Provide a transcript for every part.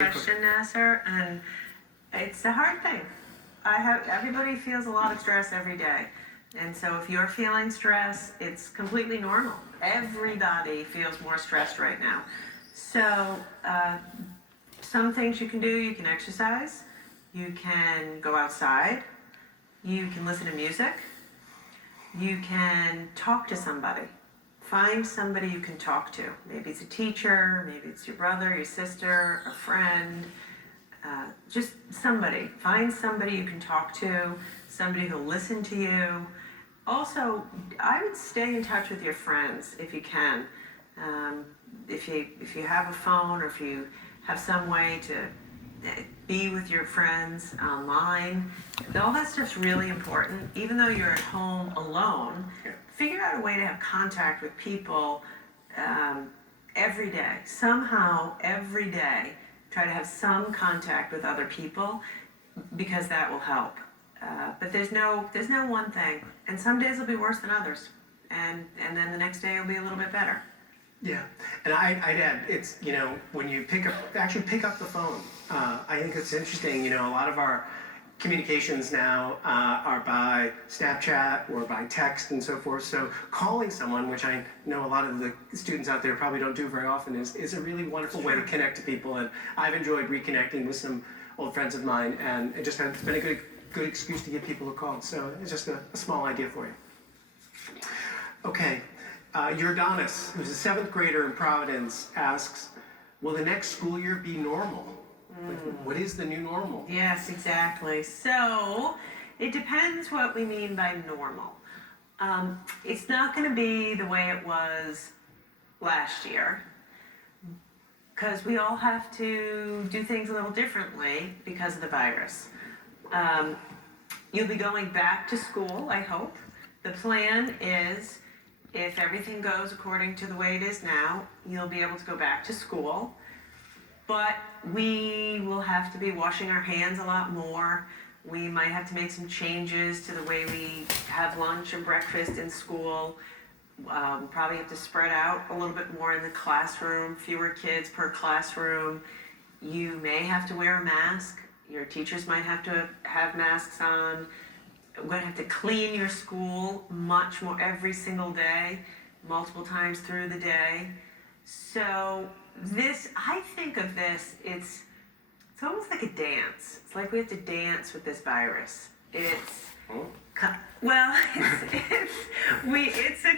question, Nasser, and it's a hard thing. Everybody feels a lot of stress every day. And so if you're feeling stress, it's completely normal. Everybody feels more stressed right now. So some things you can do, you can exercise, you can go outside, you can listen to music, you can talk to somebody. Find somebody you can talk to. Maybe it's a teacher, maybe it's your brother, your sister, a friend, just somebody. Find somebody you can talk to, somebody who'll listen to you. Also, I would stay in touch with your friends if you can. If you have a phone or if you have some way to be with your friends online, all that stuff's really important. Even though you're at home alone, figure out a way to have contact with people every day. Somehow, every day, try to have some contact with other people because that will help. But there's no one thing, and some days will be worse than others, and then the next day will be a little bit better. Yeah, and I'd add, it's, when you pick up the phone. I think it's interesting, a lot of our communications now are by Snapchat or by text and so forth. So calling someone, which I know a lot of the students out there probably don't do very often, is a really wonderful way to connect to people. And I've enjoyed reconnecting with some old friends of mine, and it's been a good excuse to give people a call. So it's just a small idea for you. Okay. Jordanis, who's a 7th grader in Providence, asks, will the next school year be normal? What is the new normal? Yes, exactly. So it depends what we mean by normal. It's not going to be the way it was last year, because we all have to do things a little differently because of the virus. You'll be going back to school, I hope. The plan is, if everything goes according to the way it is now, you'll be able to go back to school. But we will have to be washing our hands a lot more. We might have to make some changes to the way we have lunch or breakfast in school. Probably have to spread out a little bit more in the classroom, fewer kids per classroom. You may have to wear a mask. Your teachers might have to have masks on. We're going to have to clean your school much more every single day, multiple times through the day. So I think of this, it's almost like a dance. It's like we have to dance with this virus. It's a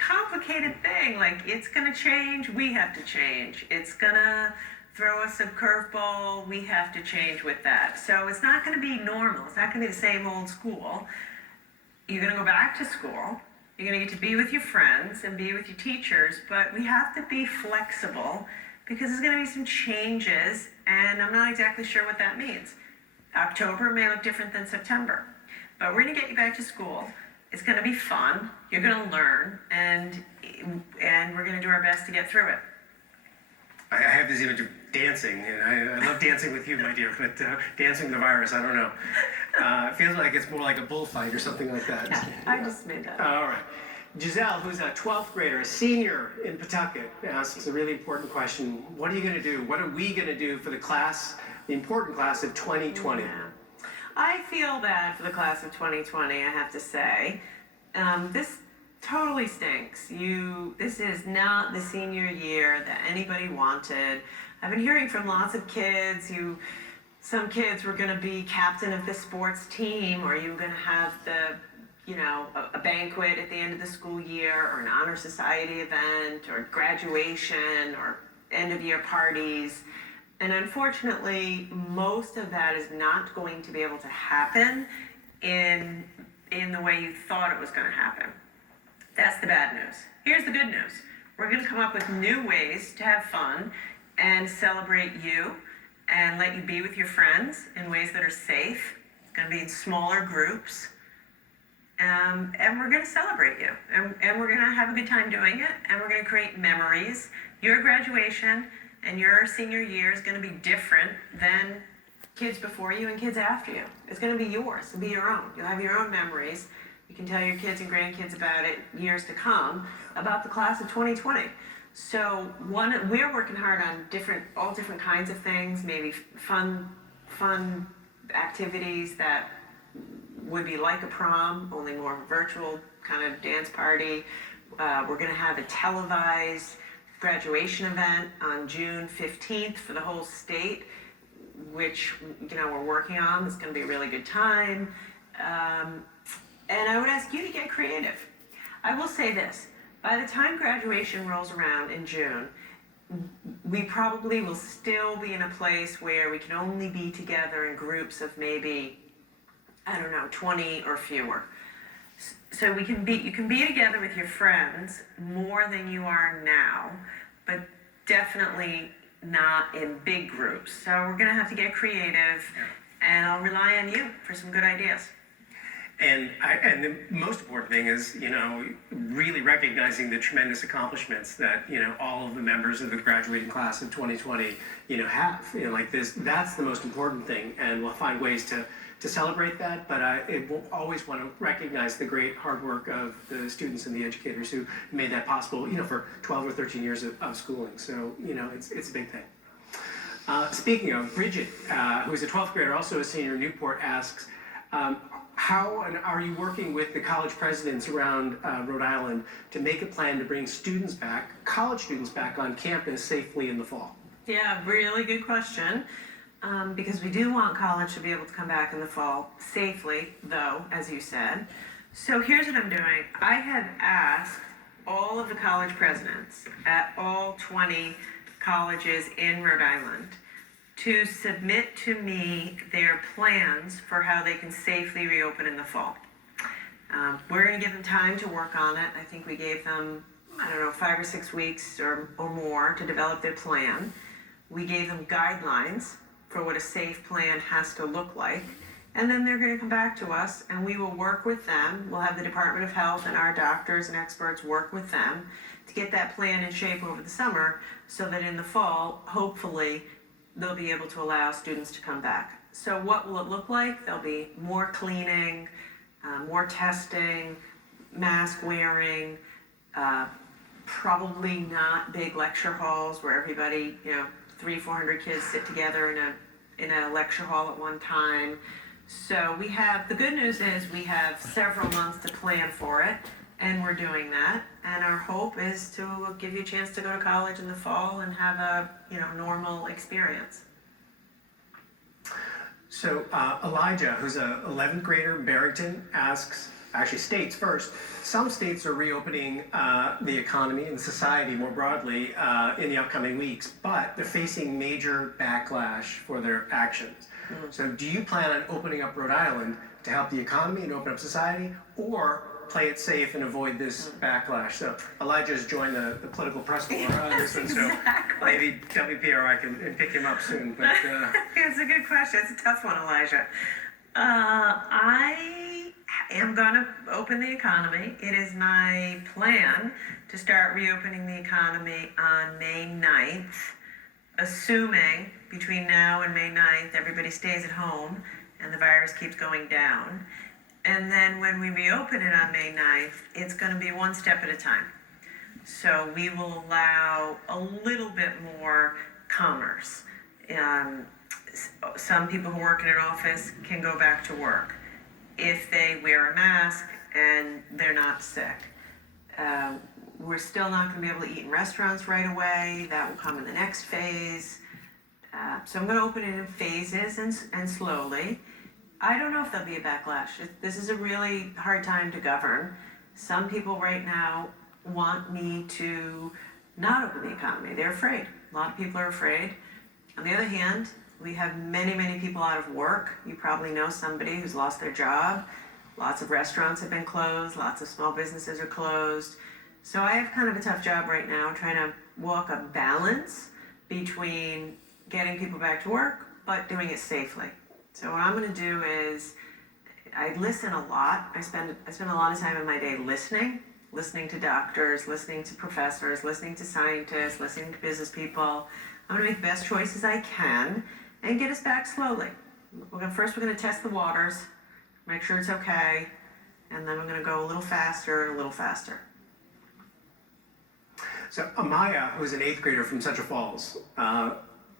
complicated thing. Like, it's going to change, we have to change. It's going to throw us a curveball, we have to change with that. So it's not going to be normal. It's not going to be the same old school. You're going to go back to school. You're going to get to be with your friends and be with your teachers, but we have to be flexible because there's going to be some changes, and I'm not exactly sure what that means. October may look different than September, but we're going to get you back to school. It's going to be fun. You're going to learn, and we're going to do our best to get through it. I have this image of dancing, and I love dancing with you, my dear, but dancing with the virus, I don't know. It feels like it's more like a bullfight or something like that. Yeah, I just made that up. All right. Giselle, who's a 12th grader, a senior in Pawtucket, asks a really important question. What are you going to do? What are we going to do for the important class of 2020? Yeah. I feel bad for the class of 2020, I have to say. This totally stinks. This is not the senior year that anybody wanted. I've been hearing from lots of kids some kids were going to be captain of the sports team, or you were going to have a banquet at the end of the school year, or an honor society event, or graduation, or end of year parties. And unfortunately, most of that is not going to be able to happen in the way you thought it was going to happen. That's the bad news. Here's the good news. We're going to come up with new ways to have fun and celebrate you and let you be with your friends in ways that are safe. It's going to be in smaller groups. And we're going to celebrate you. And we're going to have a good time doing it. And we're going to create memories. Your graduation and your senior year is going to be different than kids before you and kids after you. It's going to be yours. It'll be your own. You'll have your own memories. You can tell your kids and grandkids about it years to come, about the class of 2020. So we're working hard on all different kinds of things, maybe fun activities that would be like a prom, only more virtual kind of dance party. We're going to have a televised graduation event on June 15th for the whole state, which we're working on. It's going to be a really good time. And I would ask you to get creative. I will say this, by the time graduation rolls around in June, we probably will still be in a place where we can only be together in groups of maybe, 20 or fewer. So you can be together with your friends more than you are now, but definitely not in big groups. So we're gonna have to get creative, and I'll rely on you for some good ideas. And the most important thing is, really recognizing the tremendous accomplishments that, all of the members of the graduating class of 2020, have. Like this, that's the most important thing. And we'll find ways to celebrate that, but it will always want to recognize the great hard work of the students and the educators who made that possible, for 12 or 13 years of schooling. So, it's a big thing. Speaking of, Bridget, who is a 12th grader, also a senior in Newport, asks, how are you working with the college presidents around Rhode Island to make a plan to bring college students back on campus safely in the fall? Yeah, really good question. Because we do want college to be able to come back in the fall safely, though, as you said. So here's what I'm doing. I have asked all of the college presidents at all 20 colleges in Rhode Island to submit to me their plans for how they can safely reopen in the fall. We're going to give them time to work on it. I think we gave them, 5 or 6 weeks or more to develop their plan. We gave them guidelines for what a safe plan has to look like. And then they're going to come back to us and we will work with them. We'll have the Department of Health and our doctors and experts work with them to get that plan in shape over the summer so that in the fall, hopefully, they'll be able to allow students to come back. So what will it look like? There'll be more cleaning, more testing, mask wearing, probably not big lecture halls where everybody, 300-400 kids sit together in a lecture hall at one time. So the good news is we have several months to plan for it, and we're doing that. And our hope is to give you a chance to go to college in the fall and have a, normal experience. So Elijah, who's a 11th grader in Barrington, states first, some states are reopening the economy and society more broadly in the upcoming weeks, but they're facing major backlash for their actions. So do you plan on opening up Rhode Island to help the economy and open up society, or play it safe and avoid this backlash? So Elijah's joined the political press corps on this one, so maybe WPRI can pick him up soon. But It's a good question. It's a tough one, Elijah. I am going to open the economy. It is my plan to start reopening the economy on May 9th, assuming between now and May 9th everybody stays at home and the virus keeps going down. And then when we reopen it on May 9th, it's going to be one step at a time. So we will allow a little bit more commerce. Some people who work in an office can go back to work if they wear a mask and they're not sick. We're still not going to be able to eat in restaurants right away. That will come in the next phase. So I'm going to open it in phases and slowly. I don't know if there'll be a backlash. This is a really hard time to govern. Some people right now want me to not open the economy. They're afraid. A lot of people are afraid. On the other hand, we have many, many people out of work. You probably know somebody who's lost their job. Lots of restaurants have been closed. Lots of small businesses are closed. So I have kind of a tough job right now trying to walk a balance between getting people back to work, but doing it safely. So what I'm going to do is I listen a lot. I spend a lot of time in my day listening to doctors, listening to professors, listening to scientists, listening to business people. I'm going to make the best choices I can and get us back slowly. First, we're going to test the waters, make sure it's okay, and then we're going to go a little faster and a little faster. So Amaya, who's an 8th grader from Central Falls,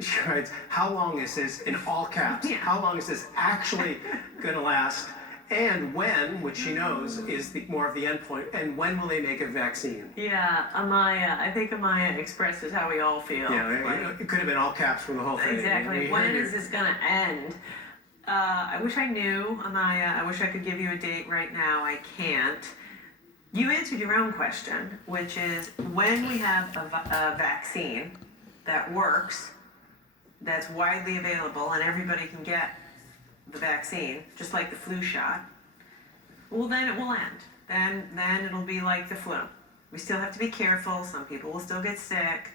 she writes, how long is this, in all caps, Yeah. how long is this actually going to last? And when, which she knows is more of the end point, and when will they make a vaccine? Yeah, Amaya. I think Amaya expresses how we all feel. Yeah, it could have been all caps from the whole thing. Exactly. We When heard is her- this gonna end? I wish I knew, Amaya. I wish I could give you a date right now. I can't. You answered your own question, which is when we have a vaccine that works, that's widely available, and everybody can get the vaccine, just like the flu shot. Well, then it will end. Then it'll be like the flu. We still have to be careful. Some people will still get sick.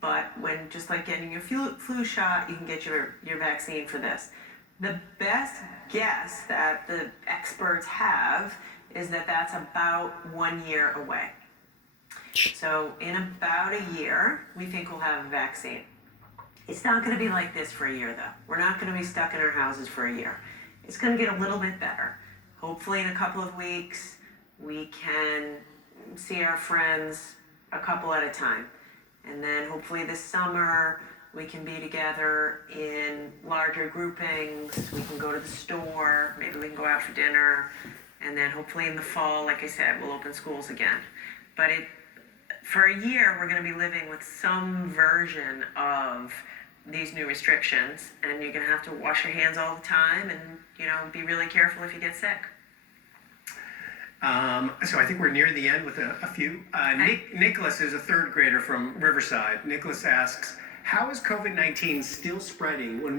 But when, just like getting your flu shot, you can get your vaccine for this. The best guess that the experts have is that that's about 1 year away. So in about a year, we think we'll have a vaccine. It's not going to be like this for a year, though. We're not going to be stuck in our houses for a year. It's going to get a little bit better. Hopefully in a couple of weeks, we can see our friends a couple at a time. And then hopefully this summer, we can be together in larger groupings. We can go to the store. Maybe we can go out for dinner. And then hopefully in the fall, like I said, we'll open schools again. But for a year, we're going to be living with some version of these new restrictions. And you're going to have to wash your hands all the time and, be really careful if you get sick. So I think we're near the end with a few. Nicholas is a 3rd grader from Riverside. Nicholas asks, how is COVID-19 still spreading when